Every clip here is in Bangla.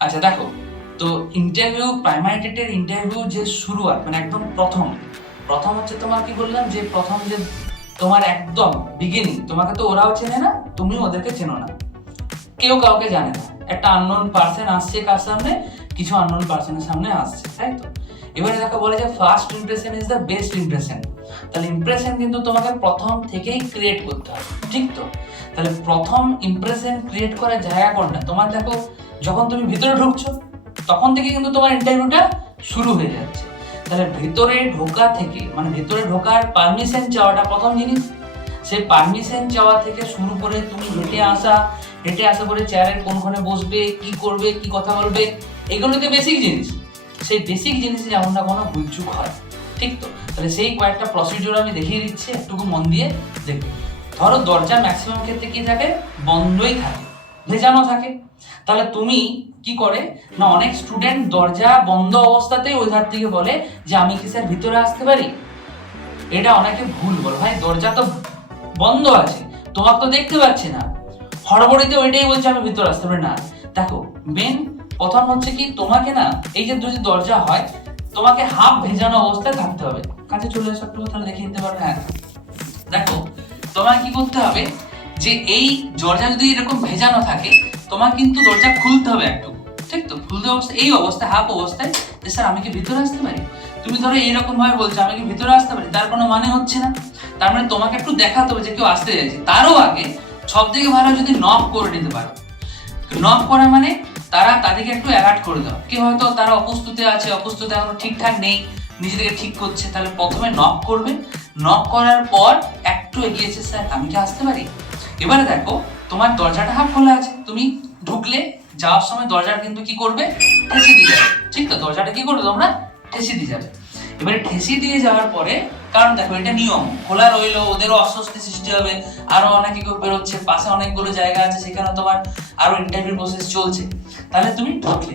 আচ্ছা দেখো, তো ইন্টারভিউ প্রাইমারি টেটের ইন্টারভিউ যে শুরুয়াত মানে একদম প্রথম প্রথম হচ্ছে তোমার কি বললাম যে প্রথম যে তোমার একদম বিগিনিং তোমাকে তো ওরাও চেনে না তুমি ওদেরকে চেনো না। কেউ কাউকে জানে না। একটা আননোন পার্সন আসছে কার সামনে, কিছু আননোন পার্সনের সামনে আসছে, তাই তো? এবারে দেখো, বলে যে first impression is the best impression তাহলে ইমপ্রেশন কিন্তু তোমাকে প্রথম থেকেই ক্রিয়েট করতে হবে, ঠিক তো? তাহলে প্রথম ইমপ্রেশন ক্রিয়েট করার জায়গা কোনটা? তোমার দেখো যখন তুমি ভিতরে ঢুকছো, তখন থেকে কিন্তু তোমার ইন্টারভিউটা শুরু হয়ে যাচ্ছে। তাহলে ভিতরে ঢোকা থেকে মানে ভিতরে ঢোকার পারমিশন চাওয়াটা প্রথম জিনিস। সেই পারমিশন চাওয়া থেকে শুরু করে তুমি হেঁটে আসা হেঁটে আসা করে চেয়ারের কোনখানে বসবে, কি করবে, কি কথা বলবে, এগুলো তো বেসিক জিনিস। সেই বেসিক জিনিসে যেমন না কোনো ভুলচুক হয়। ঠিক তো? তাহলে সেই কয়েকটা প্রসিডিওর আমি দেখিয়ে দিচ্ছি, একটুকু মন দিয়ে দেখবে। ধরো দরজা ম্যাক্সিমাম ক্ষেত্রে কি থাকে? বন্ধই থাকে, ভেজানো থাকে। তাহলে তুমি কি করে? না, অনেক স্টুডেন্ট দরজা বন্ধ অবস্থাতেই ওই ধার থেকে বলে যে, আমি কি স্যার ভিতরে আসতে পারি? এটা অনেকে ভুল বল। ভাই, দরজা তো বন্ধ আছে, তোমার তো দেখতে পাচ্ছি না। হড়বড়িতে ওইটাই বলছে, আমি ভিতরে আসতে পারি না। দেখো মেন প্রথম হচ্ছে কি, তোমাকে না, এই যে যদি দরজা হয়, তোমাকে হাফ ভেজানো অবস্থায় থাকতে হবে। কাছে চলে এসো একটু তাহলে দেখে নিতে পারবে। হ্যাঁ। দেখো, তোমায় কি করতে হবে যে, এই দরজা যদি এরকম ভেজানো থাকে তোমার কিন্তু দরজা খুলতে হবে একটু ঠিক তো? খুলতে অবস্থা এই অবস্থায় হাফ অবস্থায় যে স্যার, আমি কি ভিতরে আসতে পারি? তুমি ধরো এইরকম ভাবে বলছো, আমি কি ভিতরে আসতে পারি? তার কোনো মানে হচ্ছে না। তার মানে তোমাকে একটু দেখাতে হবে যে কেউ আসতে চাইছে। তারও আগে সব থেকে ভালো যদি নক করে নিতে পারো। নক করা মানে তারা তাদেরকে একটু অ্যালার্ট করে দেওয়া কি হয়তো তারা অপ্রস্তুতে আছে, অপ্রস্তুতে এখনও ঠিকঠাক নেই, নিজেদেরকে ঠিক করছে। তাহলে প্রথমে নক করবে। নক করার পর একটু এগিয়েছে স্যার, আমি কি আসতে পারি? এবারে দেখো তোমার দরজাটা হাফ খোলা আছে, তুমি ঢুকলে যাওয়ার সময় দরজাটা কিন্তু কি করবে? ঠেসে দিয়ে যাবে। ঠিক তো? দরজাটা কি করবে তোমরা? ঠেসে দিয়ে যাবে। এবারে ঠেসে দিয়ে যাওয়ার পরে, কারণ দেখো, এটা নিয়ম। খোলা রইল, ওদেরও অস্বস্তি সৃষ্টি হবে, আরও অনেকে বেরোচ্ছে, পাশে অনেকগুলো জায়গা আছে সেখানে তোমার আরও ইন্টারভিউ প্রসেস চলছে। তাহলে তুমি ঢুকলে।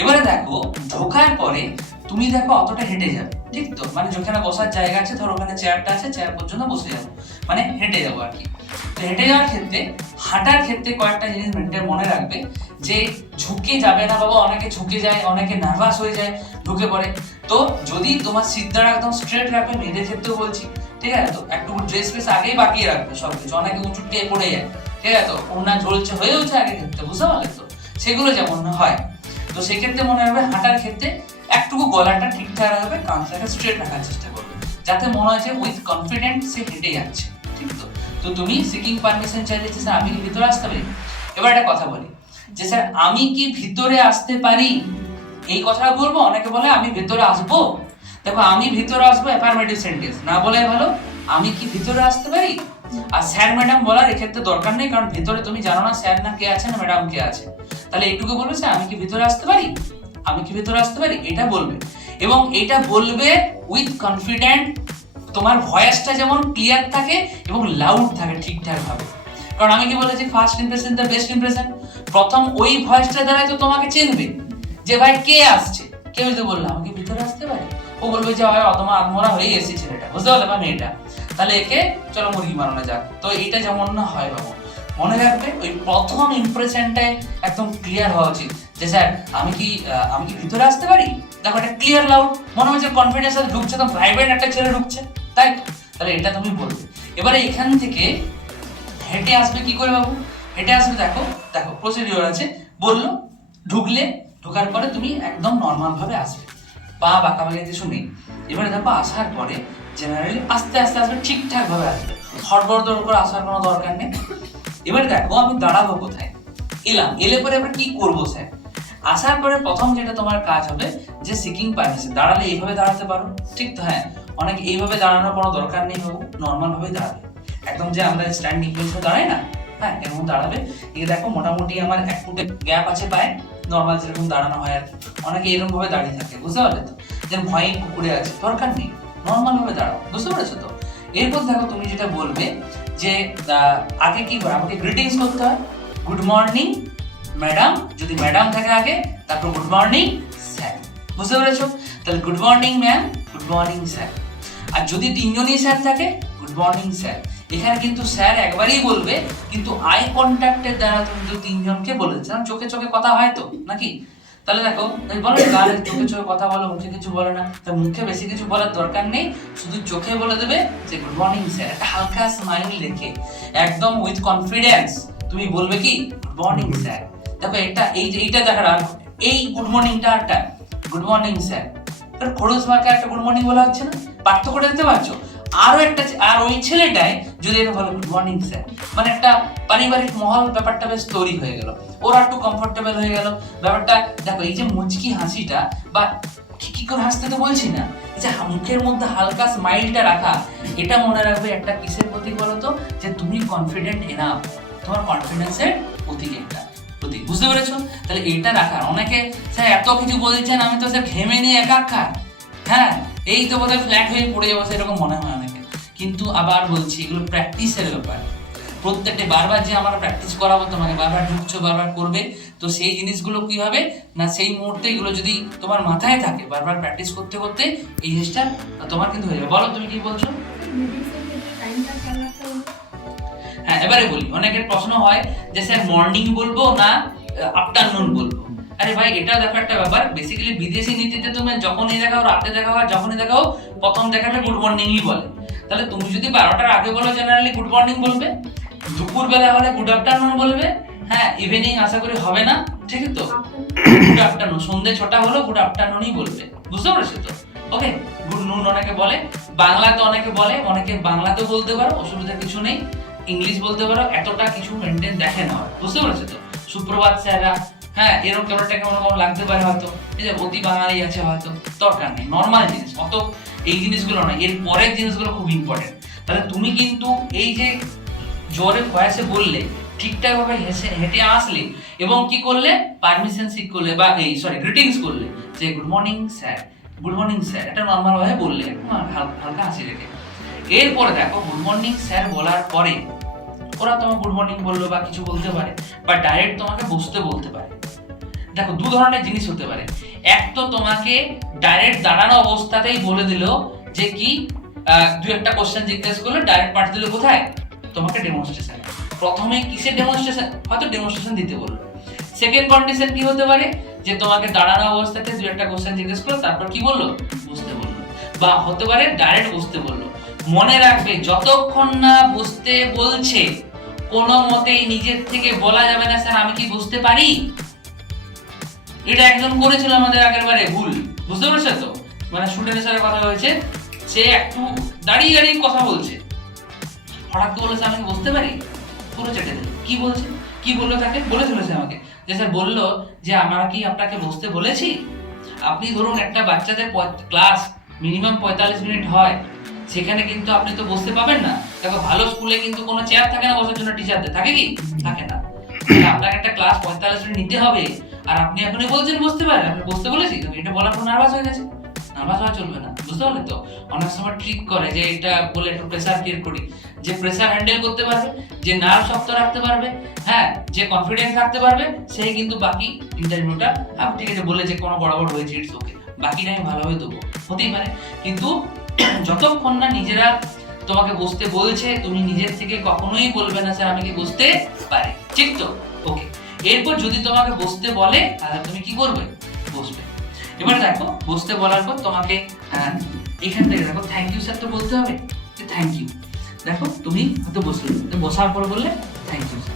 এবারে দেখো, ঢোকার পরে তুমি দেখো অতটা হেঁটে যাবে। ঠিক তো? মানে যেখানে বসার জায়গা আছে, ধরো ওখানে চেয়ারটা আছে চেয়ার পর্যন্ত বসে যাব। মানে হেঁটে যাব আর কি। তো হেঁটে যাওয়ার ক্ষেত্রে, হাঁটার ক্ষেত্রে কয়েকটা জিনিস মেনটেন মনে রাখবে, যে ঝুঁকে যাবে না বাবা, অনেকে ঝুঁকে যায়, অনেকে নার্ভাস হয়ে যায়, ঢুকে পড়ে। তো যদি তোমার সিদ্ধারা একদম স্ট্রেট রাখবে, মেয়েদের ক্ষেত্রেও বলছি, ঠিক আছে তো? একটু ড্রেস ফ্রেস আগেই বাকিয়ে রাখবে সব কিছু, অনেকে উঁচু টেয়ে পড়ে যায়, ঠিক আছে তো? ওনা ঝলছে হয়েওছে আগে ক্ষেত্রে, বুঝতে পারলে তো? সেগুলো যেমন হয়। তো সেক্ষেত্রে মনে হবে হাঁটার ক্ষেত্রে একটুকু গলাটা ঠিকঠাক রাখবে কাঁচটাকে স্ট্রেট রাখার চেষ্টা করবে, যাতে মনে হয় যে উইথ কনফিডেন্ট সে হেঁটে যাচ্ছে। ঠিক তো তো তুমি সিকিং পারমিশন চাইলে যে, স্যার, আমি কি ভিতরে আসতে পারি? এবার একটা কথা বলি, যে, স্যার, আমি কি ভিতরে আসতে পারি? এই কথাটা বলব, অনেকে বলে, আমি ভিতরে আসব? দেখো, আমি ভিতরে আসব অ্যাফার্মেটিভ সেন্টেন্স না বলে ভালো, আমি কি ভিতরে আসতে পারি? আর স্যার ম্যাডাম বলার এক্ষেত্রে দরকার নেই, কারণ ভিতরে তুমি জানো না, স্যার না কে আছে, না ম্যাডাম কে আছে। তাহলে এইটুকু বলবে, স্যার, আমি কি ভিতরে আসতে পারি? আমি কি ভিতরে আসতে পারি? এটা বলবে। এবং এটা বলবে উইথ কনফিডেন্ট তোমার ভয়েসটা যেমন ক্লিয়ার থাকে এবং লাউড থাকে, ঠিকঠাক ভাবে। কারণ আমি কি বলেছি first impression the best impression প্রথম ওই ভয়েসটা দ্বারাই তো তোমাকে চিনবে যে ভাই কে আসছে। কেউ যদি বলল, আমাকে ভিতরে আসতে পারে? ও বলবে যে, ভাই অতমা আত্মরা হয়ে গেছে ছেলেটা। বুঝতে পারলে বা মেয়েটা? তাহলে একে, চলো মুরগি মারানো যাক। তো এইটা যেমন না হয় বাবু। মনে রাখবে, ওই প্রথম ইমপ্রেশনটাই একদম ক্লিয়ার হওয়া উচিত যে, স্যার, আমি কি আমি কি ভিতরে আসতে পারি? দেখো, এটা ক্লিয়ার লাউড মনে হচ্ছে কনফিডেন্স ঢুকছে, তো প্রাইভেট একটা ছেলে ঢুকছে। তাই? তাহলে এটা তুমি বলবে। এবারে এখান থেকে হেঁটে আসবে কি করে বাবু? হেঁটে আসবে দেখো দেখো প্রসিডিওর আছে। বলল, ঢুকলে, ঢোকার পরে তুমি একদম নর্মাল ভাবে আসবে। পা বাঁকা বাঁকা কিছু নেই। এবারে দেখো, আসার পরে জেনারেলি আস্তে আস্তে আসবে, ঠিকঠাক ভাবে আসবে। হড়বড় দর করে আসার কোনো দরকার নেই। এবারে দেখো, আমি দাঁড়াবো কোথায়? এলাম। এলে পরে এবার কি করব, স্যার? আসার পরে প্রথম যেটা তোমার কাজ হবে, যে সিকিং পারমিশন দাঁড়ালে এইভাবে দাঁড়াতে পারো। ঠিক তো? হ্যাঁ। অনেক এইভাবে দাঁড়ানোর কোনো দরকার নেই বাবু নর্মাল ভাবে দাঁড়াবে। একদম যে আমরা স্ট্যান্ডিং পজিশনে দাঁড়াই না? হ্যাঁ এরকম দাঁড়াবে। এই দেখো, মোটামুটি আমার এক ফুটে গ্যাপ আছে পায়ে নর্মাল যেরকম দাঁড়ানো হয় আর কি। অনেকে এরকম ভাবে দাঁড়িয়ে থাকে, বুঝতে পারলে তো? যেন ভয়ে কুকুরে আছে, দরকার নেই। নর্মাল ভাবে দাঁড়াও, বুঝতে পেরেছ তো? এরপর দেখো, তুমি যেটা বলবে যে আগে কি করে? আমাকে গ্রিটিংস করতে হয়। গুড মর্নিং ম্যাডাম যদি ম্যাডাম থাকে আগে, তারপর গুড মর্নিং স্যার বুঝতে পেরেছ? তাহলে good morning ma'am good morning sir আর যদি তিনজনই স্যার থাকে গুড মর্নিং স্যার এখানে কিন্তু স্যার একবারই বলবে, কিন্তু আই কন্ট্যাক্টের দ্বারা তুমি তিনজনকে বলেছে কারণ চোখে চোখে কথা হয় তো, নাকি? তাহলে দেখো বলো গালে চোখে চোখে কথা বলো, মুখে কিছু বলে না। তো মুখে বেশি কিছু বলার দরকার নেই, শুধু চোখে বলে দেবে যে গুড মর্নিং স্যার একটা হালকা স্মাইল রেখে একদম উইথ কনফিডেন্স তুমি বলবে কি গুড মর্নিং স্যার দেখো, এটা, এই এইটা দেখার এই গুড মর্নিংটা একটা গুড মর্নিং স্যার খরচ মার্কে একটা গুড মর্নিং বলা হচ্ছে না? পার্থক্যটা দিতে পারছ? আরও একটা আর ওই ছেলেটাই যদি এটা বলে গুড মর্নিং স্যার মানে একটা পারিবারিক মহল ব্যাপারটা বেশ তৈরি হয়ে গেল। ওরা একটু কমফোর্টেবল হয়ে গেল। ব্যাপারটা, দেখো, এই যে মুচকি হাসিটা, বা কি কি করে হাসতে তো বলছি না যে মুখের মধ্যে হালকা স্মাইলটা রাখা, এটা মনে রাখবে একটা কিসের প্রতীক বলতো যে তুমি কনফিডেন্ট এনাফ তোমার কনফিডেন্সের প্রতীক একটা প্রতীক বুঝতে পেরেছ? তাহলে এটা রাখার। অনেকে, স্যার, এত কিছু বলছেন আমি তো স্যার ঘেমে নিয়ে একাকার। হ্যাঁ এই তো বোধহয় ফ্ল্যাট হয়ে পড়ে যাব, সেরকম মনে হয় অনেকে। কিন্তু আবার বলছি, এগুলো প্র্যাকটিসের ব্যাপার। প্রত্যেকটা বারবার যে আমরা প্র্যাকটিস করাবো, তোমাকে বারবার ঢুকছো, বারবার করবে, তো সেই জিনিসগুলো কি হবে? না, সেই মুহূর্তে এগুলো যদি তোমার মাথায় থাকে, বারবার প্র্যাকটিস করতে করতে এই জিনিসটা তোমার কিন্তু হয়ে যাবে। বলো, তুমি কি বলছো? হ্যাঁ এবারে বলি। অনেকের প্রশ্ন হয় যে, স্যার মর্নিং বলব না আফটারনুন বলব? আরে ভাই, এটা দেখো একটা ব্যাপার। বেসিক্যালি বিদেশি নীতিতে তুমি যখনই দেখাও, রাতে দেখাও, আর যখনই দেখাও, প্রথম দেখাটা গুড মর্নিংই বলে। তাহলে তুমি যদি বারোটার আগে বলো জেনারেলি গুড মর্নিং বলবে দুপুর বেলা হলে গুড আফটারনুন বলবে হ্যাঁ ইভিনিং আশা করি হবে না, ঠিক তো? গুড আফটারনুন সন্ধ্যে ছটা হলো গুড আফটারনুনই বলবে। বুঝতে পারছ তো? ওকে গুড নুন অনেকে বলে বাংলাতে অনেকে বলে, অনেকে বাংলাতেও বলতে পারো, অসুবিধা কিছু নেই। ইংলিশ বলতে পারো, এতটা কিছু মেনটেন দেখে না বুঝতে পারছ তো? সুপ্রভাত স্যাররা হ্যাঁ এরকম ব্যাপারটা কেমন কেমন লাগতে পারে হয়তো। এই যে অতি বাঙালি আছে হয়তো, দরকার নেই নর্মাল জিনিস। অত এই জিনিসগুলো না এর পরের জিনিসগুলো খুব ইম্পর্টেন্ট তাহলে তুমি কিন্তু এই যে জোরে ভয়েসে বললে, ঠিকঠাক ভাবে হেসে, হেঁটে আসলে, এবং কি করলে? পারমিশন সিক করলে, বা এই সরি গ্রিটিংস করলে, যে good morning sir good morning sir এটা নর্মাল ভাবে বললে হালকা হাসি রেখে এরপরে দেখো গুড মর্নিং স্যার বলার পরে ওরা তোমার গুড মর্নিং বলল বা কিছু বলতে পারে বা ডাইরেক্ট তোমাকে বসতে বলতে পারে। দেখো, দু ধরনের জিনিস হতে পারে। এক তো তোমাকে ডাইরেক্ট দাঁড়ানো অবস্থাতেই বলে দিল যে কি দু একটা কোশ্চেন জিজ্ঞেস করলে ডাইরেক্ট পাঠ দিল কোথায়? তোমাকে ডেমনস্ট্রেশন প্রথমে কিসের ডেমনস্ট্রেশন হয়তো ডেমনস্ট্রেশন দিতে বলল। সেকেন্ড কন্ডিশন কি হতে পারে? যে তোমাকে দাঁড়ানো অবস্থাতে দু একটা কোশ্চেন জিজ্ঞেস করল, তারপর কি বলল? বুঝতে বলল। বা হতে পারে ডাইরেক্ট বুঝতে বলল। মনে রাখবে, যতক্ষণ না বুঝতে বলছে কোনো মতেই নিজের থেকে বলা যাবে না, স্যার, আমি কি বুঝতে পারি? এটা একজন করেছিল আমাদের আগের বারে, ভুল। বুঝতে পারছ তো? মানে স্টুডেন্টের সাথে কথা হয়েছে, সে একটু দাঁড়িয়ে দাঁড়িয়ে কথা বলছে। হঠাৎ করে বলেছে আমি বুঝতে পারি? পুরো চেটে দিল। কি বলছে? কি বলল তাকে? বলে চলেছে আমাকে যে, স্যার, বলল যে, আমরা কি আপনাকে বসতে বলেছি? আপনি ধরুন একটা বাচ্চাদের ক্লাস মিনিমাম পঁয়তাল্লিশ মিনিট হয় সেখানে কিন্তু আপনি তো বসতে পাবেন না। দেখো, ভালো স্কুলে কিন্তু কোনো চেয়ার থাকে না বসার জন্য টিচারদের থাকে কি? থাকে না। আপনাকে একটা ক্লাস পঁয়তাল্লিশ মিনিট নিতে হবে। আর আপনি এখনই বলছেন বসতে পারেন আপনি বসতে বলেছি। তো এটা বলার পর নার্ভাস হয়ে গেছে। নার্ভাস হওয়া চলবে না। বুঝতে পারলে তো? অনেক সময় ট্রিক করে যে এটা বলে একটু প্রেসার ক্রিয়েট করি। যে প্রেসার হ্যান্ডেল করতে পারবে, যে নার্ভ শক্ত রাখতে পারবে হ্যাঁ যে কনফিডেন্স রাখতে পারবে, সেই কিন্তু বাকি ইন্টারভিউটা হ্যাঁ ঠিক আছে বলে যে কোনো বরাবর হয়েছে ইটস ওকে বাকিটা আমি ভালোভাবে দেবো। হতেই পারে। কিন্তু যতক্ষণ না নিজেরা তোমাকে বসতে বলছে তুমি নিজের থেকে কখনোই বলবে না স্যার আমি কি বসতে পারি? ঠিক তো? ওকে এরপর যদি তোমাকে বসতে বলে তাহলে তুমি কি করবে? বসবে। এবার দেখো বসতে বলার পর তোমাকে আহ, এখান থেকে দেখো থ্যাংক ইউ স্যার তো বলতে হবে। থ্যাংক ইউ দেখো তুমি হয়তো বসলে বসার পর বললে থ্যাংক ইউ স্যার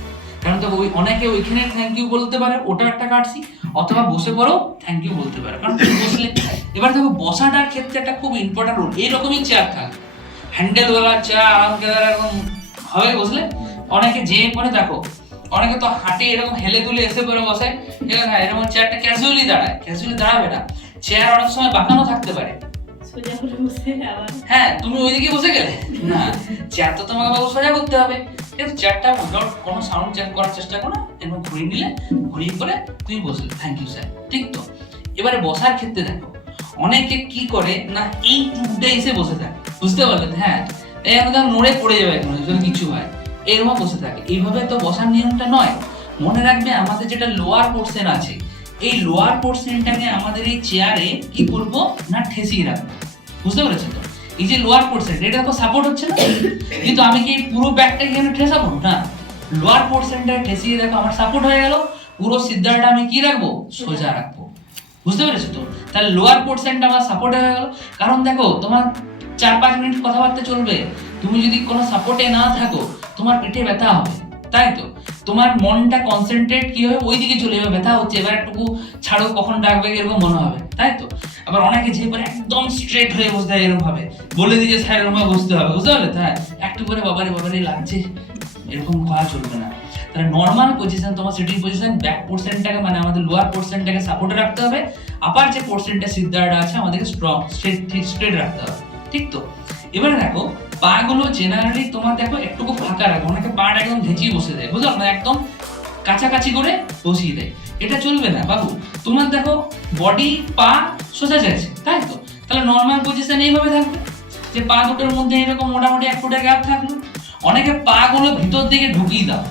কারণ তো ওই অনেকে ওইখানে থ্যাংক ইউ বলতে পারে, ওটা একটা কাটছি অথবা বসে পড়ো থ্যাংক ইউ বলতে পারে। কারণ বসলে, এবার দেখো, বসাটার ক্ষেত্রে একটা খুব ইম্পর্টেন্ট রোল এইরকমই চেয়ার থাকবে হ্যান্ডেলওয়ালা চেয়ার আরামকেদার এরকম হবে বসলে, অনেকে যে পরে দেখো, অনেকে তো হাঁটে এরকম হেলে দুলে এসে পরে বসে এরকম চেয়ারটা ক্যাজুয়ালি দাঁড়ায় ক্যাজুয়ালি দাঁড়াবে না। চেয়ার অনেক সময় বাঁকানো থাকতে পারে। সোজা বসে আবার। হ্যাঁ তুমি ওইদিকে বসে গেলে? না চেয়ার তো তোমাকে সোজা করতে হবে। কিন্তু চেয়ারটা উইদাউট কোনো সাউন্ড করার চেষ্টা করো এবং ঘুরিয়ে নিলে, ঘুরিয়ে করে তুমি থ্যাংক ইউ স্যার ঠিক তো? এবারে বসার ক্ষেত্রে দেখো, অনেকে কি করে না, এই টুকটা এসে বসে থাকে। বুঝতে পারলে তো? হ্যাঁ এই একদম নড়ে পড়ে যাবে এখন যদি কিছু হয়। এরকম বসে থাকে। এইভাবে তো বসার নিয়মটা নয়। মনে রাখবে, আমাদের যেটা লোয়ার পোর্শন আছে, এই লোয়ার পোর্শনটাকে আমাদের এই চেয়ারে কি করব? না ঠেসিয়ে রাখব। বুঝতে পেরেছ তো? এই যে লোয়ার পোর্শন এটা তো সাপোর্ট হচ্ছে না? কিন্তু আমি কি পুরো ব্যাগটাকে এখানে ঠেসাবো? না। লোয়ার পোর্শনটা ঠেসিয়ে দেখো, আমার সাপোর্ট হয়ে গেল। পুরো সিদ্ধারটা আমি কি রাখব? সোজা রাখব। বুঝতে পেরেছ তো? তাহলে লোয়ার পোর্শনটা আমার সাপোর্ট হয়ে গেল। কারণ দেখো, তোমার চার পাঁচ মিনিট কথাবার্তা চলবে। তুমি যদি কোনো সাপোর্টে না থাকো, তোমার পেটে ব্যথা হবে। তাই তো? তোমার মনটা কনসেন্ট্রেট কি হবে? ওই দিকে চলে যাবে। ব্যথা হচ্ছে। এবার একটু ছাড়ো, কখন ডাকবে এরকম মনে হবে। তাই তো? আবার অনেকে যে করে একদম স্ট্রেট হয়ে বসতে হয় এরকম ভাবে। বলে দিয়ে স্যার, এরকম ভাবে বসতে হবে। বুঝতে পারলে? হ্যাঁ একটু করে বাবারে বাবারে লাগছে। এরকম করা চলবে না। তাহলে নর্মাল পজিশন তোমার সিটিং পজিশন ব্যাক পোর্শনটাকে মানে আমাদের লোয়ার পোর্শনটাকে সাপোর্টে রাখতে হবে। আপার যে পোর্শনটা সিদ্ধারটা আছে, আমাদেরকে স্ট্রং স্ট্রেট স্ট্রেট রাখতে হবে। ঠিক তো? এবারে দেখো পা গুলো জেনারেলি তোমার দেখো একটুকু ফাঁকা রাখো অনেকে পা একদম ঘেঁচিয়ে বসে দেয়, বুঝলো? মানে একদম কাছাকাছি করে বসিয়ে দেয়। এটা চলবে না, বাবু। তোমার দেখো বডি পা সোজা যাচ্ছে, তাই তো? তাহলে নর্মাল পজিশন এইভাবে থাকবে, যে পা দুটোর মধ্যে এরকম মোটামুটি এক ফুটের গ্যাপ থাকল। অনেকে পা গুলো ভিতর দিকে ঢুকিয়ে দাও।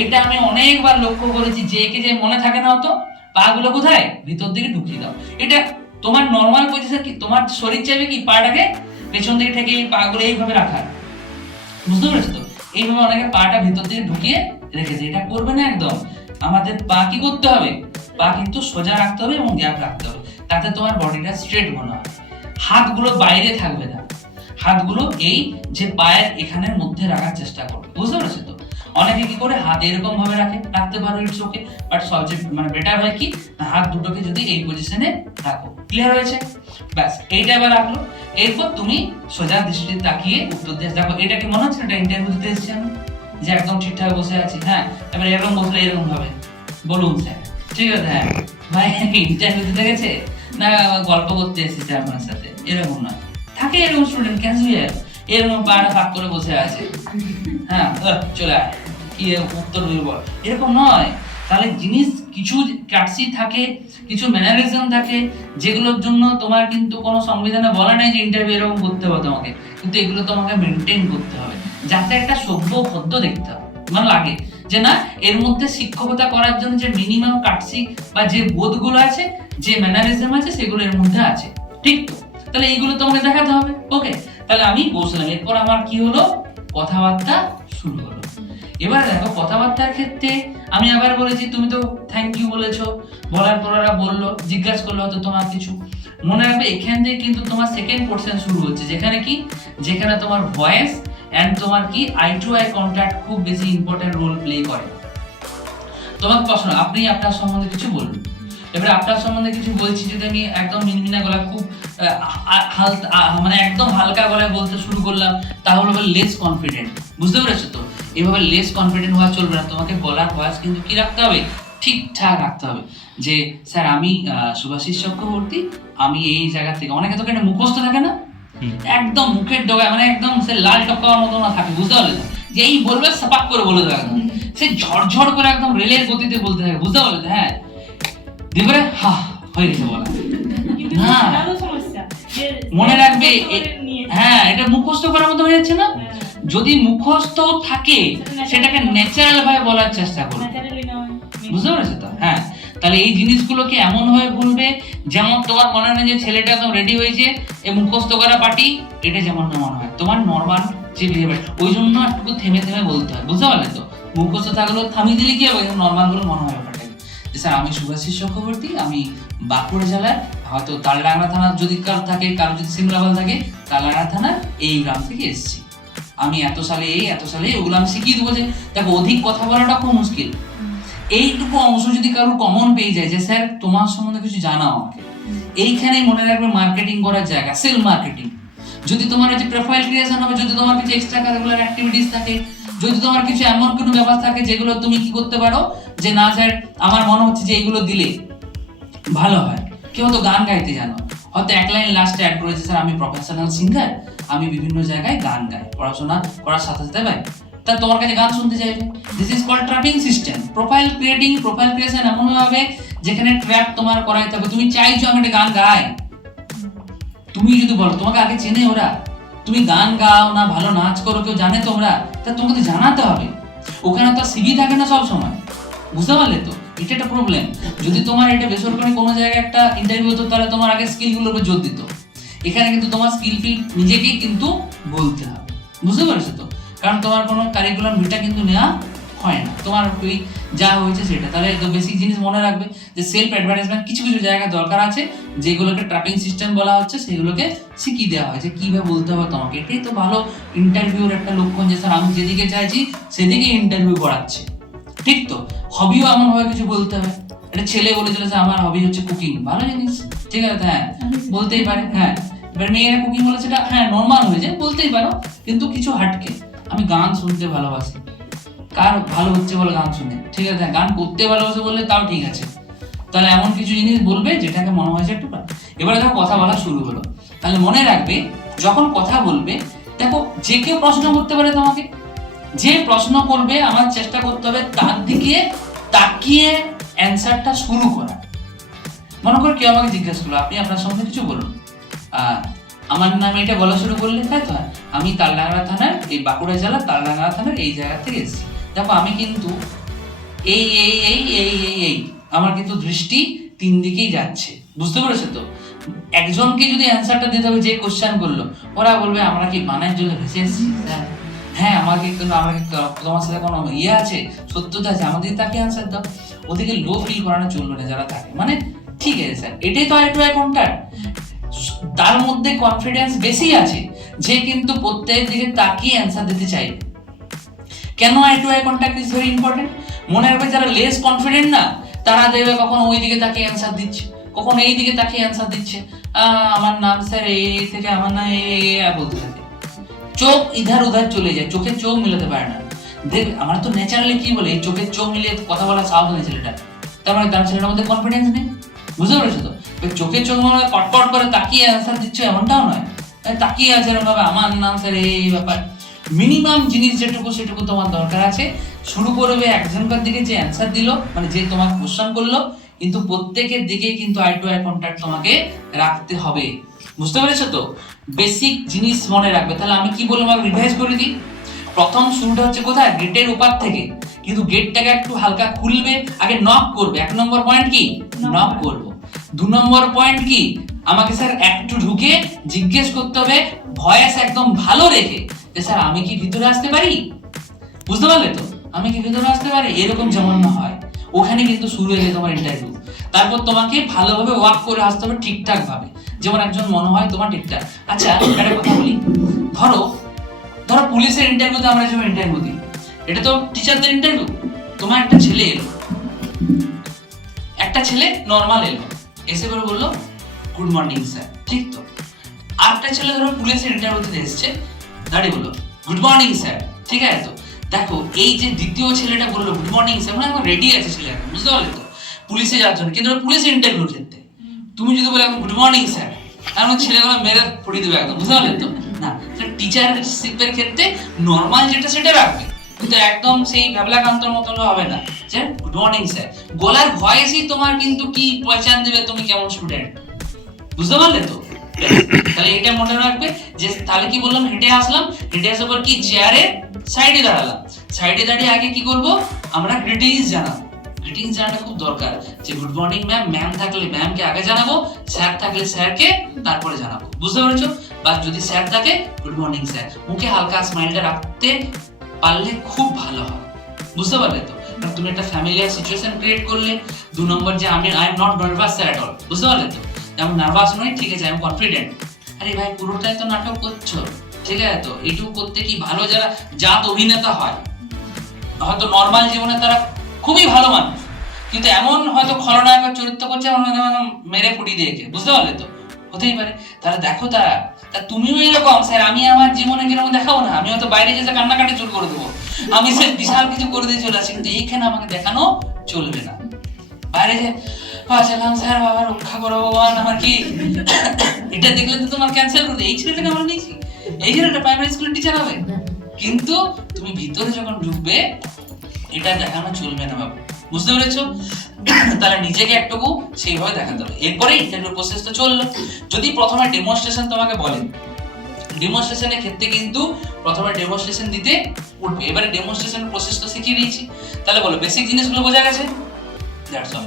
এটা আমি অনেকবার লক্ষ্য করেছি, যে কে যে মনে থাকে না হতো পা গুলো কোথায়? ভিতর দিকে ঢুকিয়ে দাও। এটা তোমার নর্মাল পজিশন কি? তোমার শরীর চাইবে কি? পাটাকে পেছন দিকে থেকে এই পা গুলো এইভাবে রাখা। বুঝতে পেরেছ তো? এইভাবে অনেকে পাটা ভিতর দিয়ে ঢুকিয়ে রেখেছে। এটা করবে না একদম। আমাদের পা কি করতে হবে? পা কিন্তু সোজা রাখতে হবে এবং গ্যাপ রাখতে হবে। তাতে তোমার বডিটা স্ট্রেট মনে হয়। হাতগুলো বাইরে থাকবে না। হাতগুলো এই যে পায়ের এখানের মধ্যে রাখার চেষ্টা করবে। বুঝতে পেরেছ তো? অনেকে কি করে? হাত এরকম ভাবে রাখে রাখতে পারো ইটস ওকে বাট সবচেয়ে মানে বেটার হয় কি? হাত দুটোকে যদি এই পজিশনে রাখো। ক্লিয়ার হয়েছে? ব্যাস, এইটা এবার রাখল। এরপর তুমি সোজা দৃষ্টি তাকিয়ে উত্তর দিয়ে দেখো, এটা কি মনে হচ্ছে? এটা ইন্টারভিউ দিতে এসেছি আমি? যে একদম ঠিকঠাক বসে আছি। হ্যাঁ এবার এরকম বসলে এরকম ভাবে বলুন, স্যার। ঠিক আছে হ্যাঁ। ভাই ইন্টারভিউ দিতে গেছে? না, গল্প করতে এসেছে আপনার সাথে। এরকম নয়। থাকে এরকম স্টুডেন্ট ক্যাজুয়াল এরকম পাড়া ফাঁক করে বসে আছে। হ্যাঁ চলে আয়। উত্তর দিবি বল এরকম নয়। তাহলে জিনিস কিছু কাটসি থাকে, কিছু ম্যানারিজম থাকে, যেগুলোর জন্য তোমার কিন্তু কোনো সংবিধানে বলা নাই যে ইন্টারভিউ এরকম করতে হবে তোমাকে। কিন্তু এগুলো তোমাকে মেনটেন করতে হবে। যাতে একটা সভ্য ভদ্র দেখতে হবে। মানে লাগে যে না, এর মধ্যে শিক্ষকতা করার জন্য যে মিনিমাম কাটসি বা যে বোধগুলো আছে, যে ম্যানারিজম আছে, সেগুলো এর মধ্যে আছে। ঠিক তাহলে এইগুলো তোমাকে দেখাতে হবে। ওকে তাহলে আমি বসলাম। এরপর আমার কি হলো? কথাবার্তা শুরু হলো। এবার দেখো কথাবার্তার ক্ষেত্রে আমি আবার বলেছি, তুমি তো থ্যাংক ইউ বলেছ। বলার পর ওরা বলল, জিজ্ঞাসা করল হয়তো তোমার কিছু। মনে রাখবে এখান থেকে কিন্তু তোমার সেকেন্ড পোর্শন শুরু হচ্ছে, যেখানে কি? যেখানে তোমার ভয়েস অ্যান্ড তোমার কি? আই টু আই কন্ট্যাক্ট খুব বেশি ইম্পর্টেন্ট রোল প্লে করে। তোমার প্রশ্ন, আপনি আপনার সম্বন্ধে কিছু বলুন। এবারে আপনার সম্বন্ধে কিছু বলছি, যদি আমি একদম মিনমিনা গলা খুব মানে একদম হালকা গলায় বলতে শুরু করলাম, তাহলে লেস কনফিডেন্ট বুঝতে পেরেছ তো? এভাবে লেস কনফিডেন্ট হওয়া চলবে না। তোমাকে বলার ভয়েস কিন্তু কি রাখতে হবে? ঠিকঠাক রাখতে হবে। যে স্যার আমি শুভাশিস চক্রবর্তী আমি এই জায়গা থেকে অনেকে তো এখানে মুখস্থ থাকে না। একদম মুখের ডগায় মানে একদম সে লাল টপকাওয়ার মতো না থাকে বুঝতে পারলে? যে এই বলবে সাপাক করে বলে দেবে একদম। সে ঝড়ঝড় করে একদম রেলের গতিতে বলতে থাকে বুঝতে পারলে? হ্যাঁ। দিবরে হা হয়ে গেছে বলা। কিন্তু না। সেটাও সমস্যা। যে মনে রাখবে হ্যাঁ এটা মুখস্থ করার মতো হয়ে যাচ্ছে না? হ্যাঁ, যদি মুখস্থ থাকে সেটাকে ন্যাচারাল ভাবে বলার চেষ্টা করবে বুঝতে পেরেছ তো? হ্যাঁ। তাহলে এই জিনিসগুলোকে এমন ভাবে বলবে যেমন তোমার মনে হয় যে ছেলেটা একদম রেডি হয়েছে এ মুখস্থ করা পার্টি এটা যেমন না মনে হয়। তোমার নর্মাল যে বিহেভিয়ার ওই জন্য একটু থেমে থেমে বলতে হয়। বুঝতে পারলে তো? মুখস্থ থাকলেও থামিয়ে দিলে কি হবে? নর্মালগুলো মনে হয় ব্যাপারটাকে যে স্যার আমি সুভাষিস চক্রবর্তী আমি বাঁকুড়া জেলার হয়তো তালডাংরা থানার যদি কারও থাকে কারও যদি সিমলাবাল থাকে তালডাংরা থানার এই গ্রাম থেকে এসেছি। আমি এত সালে এই এত সালে ওগুলো আমি শিখিয়ে দেবো যে দেখো অধিক কথা বলাটা খুব মুশকিল। এইটুকু অংশ যদি কারোর কমন পেয়ে যায় যে স্যার তোমার সম্বন্ধে কিছু জানাও আমাকে। এইখানেই মনে রাখবে মার্কেটিং করার জায়গা সেল মার্কেটিং যদি তোমার যে প্রোফাইল ক্রিয়েশন হবে যদি তোমার কিছু এক্সট্রা কারিকুলার অ্যাক্টিভিটিস থাকে যদি তোমার কিছু এমন কোনো ব্যাপার থাকে যেগুলো তুমি কি করতে পারো যে না স্যার আমার মনে হচ্ছে যে এইগুলো দিলে ভালো হয়। কেউ তো গান গাইতে জানো। হয়তো এক লাইন লাস্টে অ্যাড করেছে স্যার আমি প্রফেশনাল সিঙ্গার আমি বিভিন্ন জায়গায় গান গাই, পড়াশোনা করার সাথে সাথে ভাই। তা তোমার কাছে গান শুনতে চাইবে? This is call trapping system profile creating profile creation এমন হবে যেখানে ট্র্যাপ তোমার করাইতে হবে তুমি চাইছো আমি একটা গান গাই। তুমি যদি বলো, তোমাকে আগে চেনে ওরা। তুমি গান গাও না, ভালো নাচ করো, কেউ জানে তোমরা। তা তোমাকে তো জানাতে হবে। ওখানে তো সিভি থাকে না সব সময় বুঝতে পারলে তো? এটা একটা প্রবলেম যদি তোমার এটা বেসরকারি কোনো জায়গায় একটা ইন্টারভিউ হতো, তাহলে তোমার আগে স্কিলগুলোর উপর জোর দিত। এখানে কিন্তু তোমার স্কিল ফিল নিজেকেই কিন্তু বলতে হবে। বুঝতে পারছ তো? কারণ তোমার কোনো কারিকুলাম ভিটা কিন্তু নেওয়া হয় না। তোমার ওই যা হয়েছে সেটা। তাহলে তো বেসিক জিনিস মনে রাখবে যে সেলফ অ্যাডভার্টাইজমেন্ট কিছু কিছু জায়গায় দরকার আছে যেগুলোকে ট্র্যাকিং সিস্টেম বলা হচ্ছে সেগুলোকে শিখিয়ে দেওয়া হয় যে কীভাবে বলতে হবে তোমাকে? এটাই তো ভালো ইন্টারভিউর একটা লক্ষণ যে স্যার আমি যেদিকে চাইছি সেদিকে ইন্টারভিউ করাচ্ছে। ঠিক তো? হবিও এমন ভাবে কিছু বলতে হবে। একটা ছেলে বলেছিল যে আমার হবি হচ্ছে কুকিং ভালো জিনিস। ঠিক আছে হ্যাঁ। বলতেই পারে হ্যাঁ। এবার মেয়েরা কুকিং বলে সেটা হ্যাঁ নর্মাল হয়ে যায়, বলতেই পারো, কিন্তু কিছু হাটকে। আমি গান শুনতে ভালোবাসি। কার ভালো হচ্ছে বলে গান শুনে? ঠিক আছে গান করতে ভালোবাসে বললে তাও ঠিক আছে। তাহলে এমন কিছু জিনিস বলবে যেটাকে মনে হয়েছে একটু। এবারে দেখো কথা বলা শুরু হলো। তাহলে মনে রাখবে, যখন কথা বলবে, দেখো যে কেউ প্রশ্ন করতে পারে তোমাকে। যে প্রশ্ন করবে, আমার চেষ্টা করতে হবে তার দিকে তাকিয়ে অ্যান্সারটা শুরু করা। মনে করো কেউ আমাকে জিজ্ঞেস করল, আপনি আপনার সঙ্গে কিছু বলুন। আমার নাম এটা বলা শুরু করলে তাই তো? আমি তালডাঙ্গা থানার, এই বাঁকুড়া জেলার তালডাঙ্গা থানার এই জায়গা থেকে এসেছি। দেখো, আমি কিন্তু এই এই এই এই এই এই, আমার কিন্তু দৃষ্টি তিন দিকেই যাচ্ছে। বুঝতে পেরেছ তো? একজনকে যদি অ্যান্সারটা দিতে হবে, যে কোশ্চেন করল, ওরা বলবে, আমরা কি বানের জন্য ভেসে এসেছি? হ্যাঁ। হ্যাঁ আমাকে কিন্তু আমাকে তোমার সাথে কোনো ইয়ে আছে, সত্যতা আছে, আমাদের তাকে অ্যান্সার দাও। ওদেরকে লো ফিল করানো চলবে না যারা থাকে। মানে ঠিক আছে, স্যার, এটাই তো আই টু আই কন্ট্যাক্ট তার মধ্যে কনফিডেন্স বেশি আছে, যে কিন্তু প্রত্যেক দিকে তাকিয়ে অ্যান্সার দিতে চাইবে। কেন eye to eye contact is very important মনে রাখবে যারা লেস কনফিডেন্ট না, তারা দেখবে কখন ওই দিকে তাকিয়ে অ্যান্সার দিচ্ছে, কখন এই দিকে তাকিয়ে অ্যান্সার দিচ্ছে। আমার নাম স্যার এই থেকে আমার নাম এই বলতে থাকে। চোখ ইধার উধার চলে যায় চোখের চোখ মিলাতে পারে না। দেখ, আমার তো ন্যাচারালি কি বলে চোখের চোখ মিলিয়ে কথা বলা সাহস নেই ছেলেটা তার মানে তার ছেলেটার মধ্যে কনফিডেন্স নেই। বুঝতে পেরেছ তো? চোখ কটকট করে তাকিয়ে অ্যান্সার দিচ্ছে এমনটাও নয়। তাকিয়ে আছে এরকম ভাবে আমার নাম স্যার এই ব্যাপার। মিনিমাম জিনিস যেটুকু সেটুকু তোমার দরকার আছে। শুরু করবে একজনকার দিকে যে অ্যান্সার দিল মানে যে তোমাকে কোশ্চেন করল কিন্তু প্রত্যেকের দিকে কিন্তু আই টু আই কন্ট্যাক্ট তোমাকে রাখতে হবে। বুঝতে পেরেছ তো? বেসিক জিনিস মনে রাখবে। তাহলে আমি কি বললাম আমি রিভাইজ করে দিই। প্রথম শুরুটা হচ্ছে কোথায়? গেটের উপর থেকে। কিন্তু গেটটাকে একটু হালকা খুলবে আগে নক করবে। এক নম্বর পয়েন্ট কি? নক করা। করব। দু নম্বর পয়েন্ট কি? আমাকে স্যার একটু ঢুকে জিজ্ঞেস করতে হবে, ভয়েস একদম ভালো রেখে। যে স্যার, আমি কি ভিতরে আসতে পারি? বুঝতে পারলে তো? আমি কি ভিতরে আসতে পারি? এরকম যেমন না হয়। ওখানে কিন্তু শুরু হয়ে তোমার ইন্টারভিউ তারপর তোমাকে ভালোভাবে ওয়ার্ক করে আসতে হবে ঠিকঠাক ভাবে যেমন একজন মনে হয় তোমার ঠিকঠাক। আচ্ছা একটা কথা বলি। ধরো ধরো পুলিশের ইন্টারভিউতে আমরা যেমন ইন্টারভিউ দিই। এটা তো টিচারদের ইন্টারভিউ তোমার একটা ছেলে এলো। একটা ছেলে নর্মাল এলো। এসে করে বলল গুড মর্নিং স্যার ঠিক তো? আরেকটা ছেলে ধরো পুলিশের ইন্টারভিউতে এসছে। দাঁড়িয়ে বলল গুড মর্নিং স্যার ঠিক আছে তো? দেখো, এই যে দ্বিতীয় ছেলেটা বলল গুড মর্নিং স্যার মানে এখন রেডি আছে ছেলে বুঝতে পারলে তো? পুলিশে যাওয়ার জন্য। কিন্তু পুলিশের ইন্টারভিউর ক্ষেত্রে। তুমি যদি বলে গুড মর্নিং স্যার তার মধ্যে ছেলেগুলো মেরে পড়িয়ে দেবে একদম, বুঝতে পারলে তো? না টিচারশিপের ক্ষেত্রে নর্মাল যেটা, সেটা রাখবে। কিন্তু একদম সেই ভ্যাবলাকান্তর মতো হবে না। যে গুড মর্নিং স্যার গলার ভয়েসই তোমার কিন্তু কি পহচান দেবে তুমি কেমন স্টুডেন্ট বুঝতে পারলে তো? তাহলে এটা মনে রাখবে যে তাহলে কি বললাম, হেঁটে আসলাম, হেঁটে আসার পর কি চেয়ারে সাইডে দাঁড়ালাম। সাইডে দাঁড়িয়ে আগে কি করব? আমরা গ্রিটিংস জানাব। গ্রিটিংস জানাটা খুব দরকার। যে গুড মর্নিং ম্যাম ম্যাম থাকলে ম্যামকে আগে জানাব স্যার থাকলে স্যারকে তারপরে জানাব। বুঝতে পেরেছ? বা যদি স্যার থাকে গুড মর্নিং স্যার মুখে হালকা স্মাইলটা রাখতে পারলে খুব ভালো হয়। বুঝতে পারলে তো? তুমি একটা ফ্যামিলিয়ার সিচুয়েশন ক্রিয়েট করলে দু নম্বর যে আমি I am not nervous at all বুঝতে পারলে তো? আমি নার্ভাস নই, ঠিক আছে আমি কনফিডেন্ট আরে ভাই, পুরোটাই তো নাটক করছ, ঠিক আছে তো? এইটুকু করতে কি ভালো যারা জাত অভিনেতা হয়? হয়তো নর্মাল জীবনে তারা খুবই ভালো মানুষ। কিন্তু এমন হয়তো খলনায়কের চরিত্র করছে মেরে ফুটি দিয়েছে, বুঝতে পারলে তো? হতেই পারে। তাহলে দেখো তারা তুমিও এরকম, স্যার, আমি আমার জীবনে কীরকম দেখাবো না? আমি হয়তো বাইরে যেতে কান্নাকাটি শুরু করে দেবো। আমি স্যার বিশাল কিছু করে দিয়ে চলে আসি, কিন্তু এইখানে আমাকে দেখানো চলবে না। বাইরে যে স্যার, বাবা, রক্ষা করো, ভগবান, আমার কি এটা দেখলে তো তোমার ক্যান্সেল করে এই ছেলেটাকে আমরা নিয়েছি। এই ছেলেটা প্রাইমারি স্কুলের টিচার হবে। কিন্তু তুমি ভিতরে যখন ঢুকবে, এটা দেখানো চলবে না, বাবু। বুঝতে পেরেছ? তাহলে নিজেকে একটুকু সেইভাবে দেখাতে হবে। এরপরে ইন্টারভিউ প্রসেস তো চলল। যদি প্রথমে ডেমনস্ট্রেশন তোমাকে বলেন ডেমনস্ট্রেশনের ক্ষেত্রে কিন্তু প্রথমে ডেমনস্ট্রেশন দিতে উঠবে। এবারে ডেমনস্ট্রেশন প্রসেস তো শিখিয়ে দিয়েছি। তাহলে বলো বেসিক জিনিসগুলো বোঝা গেছে? That's all